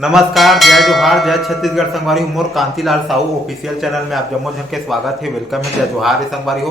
नमस्कार, जय जोहार, जय छत्तीसगढ़ संगवारी हूँ। मोर कांतिलाल साहू ऑफिशियल चैनल में आप जम्मो झन के स्वागत है। वेलकम है, जय जोहार है संगवारी हो।